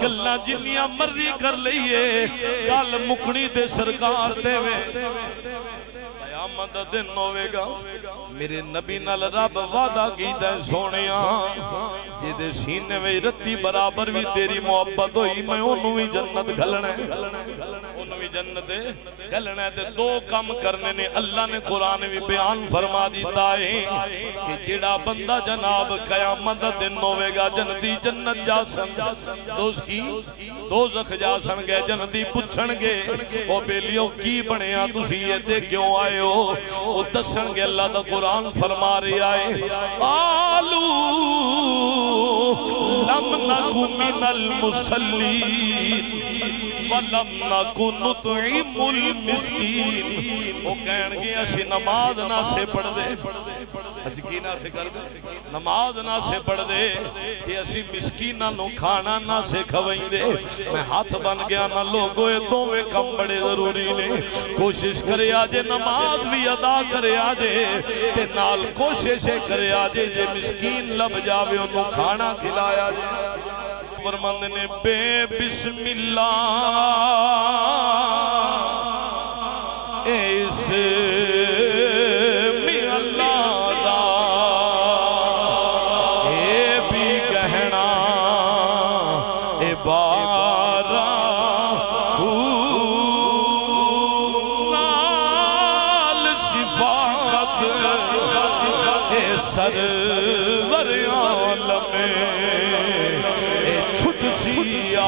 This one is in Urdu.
گلاں جنیاں مرضی کر لئیے گل مکھنی تے سرکار تے وے قیامت دا دن ہوئے گا میرے نبی نال رب وعدہ کیتا ہے سونیاں جدے سینے میں رتی برابر بھی تیری محبت ہوئی میں انہوں ہی جنت گھلنا ہے انہوں ہی جنت گھلنا ہے تے دو کم کرنے نے اللہ نے قرآن بھی بیان فرما دیتا ہے کہ جڑا بندہ جناب قیامت دا دن ہوئے گا جنتی جنت جا سن دوزخ جا سن گے جنتی پچھن گے او بیلیوں کی بنیا تسی یہ دے کیوں آئے ہو او دسن گے اللہ دا قرآن فرما رہی آئے قالوا لم نکو من المصلین ولم نکو نطعم المسکین وہ کہن گے اسی نماز نہ سے پڑھ دے اسی کی نہ سے کر دے نماز نہ سے پڑھ دے کہ اسی مسکینہ نو کھانا نہ سے کھوئیں دے میں ہاتھ بن گیا نہ لوگوں دوویں کم بڑے ضروری نے کوشش کرے آجے نماز بھی ادا کرے آجے تے نال کوشش کرے آجے جے مسکین لب جاوے انہوں کھانا کھلایا جے فرمند نے بے بسم اللہ اس میں اللہ دا اے بھی گہنا عبارہ نال صفات اے سرور عالم چھٹ سیا